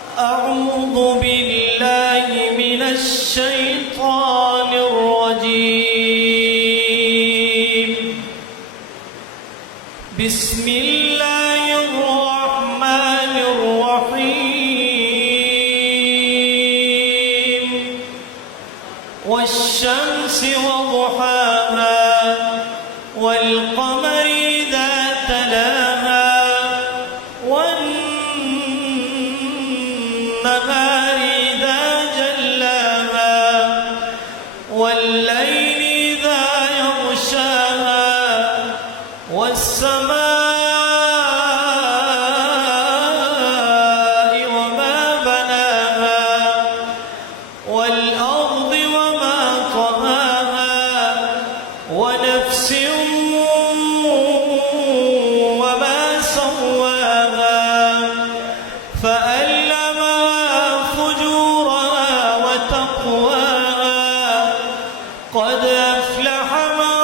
أعوذ بالله من الشيطان الرجيم. بسم الله الرحمن الرحيم. والشمس وضحاها والقمر إذا تلاها والنهار إذا جلاها والليل إذا يغشاها والسماء وما بناها والأرض وما طحاها ونفس وما سواها فألهمها فجورها وتقواها قد أفلح من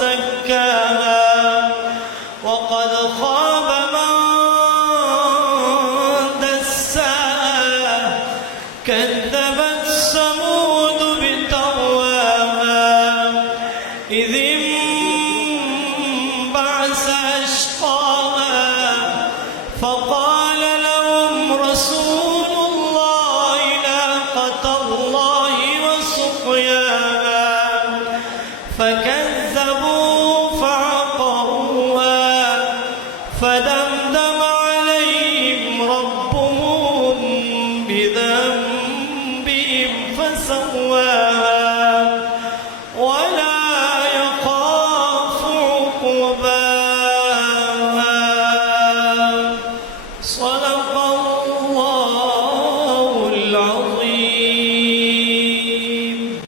زكاها وقد خاب من دساها كذبت ثمود بطغواها إذ انبعث أشقاها فقال لهم رسول الله ناقة الله وسقياها فكذبوا فعقروها فدمدم عليهم ربهم بذنبهم فسواها ولا يخاف عقباها. صدق الله.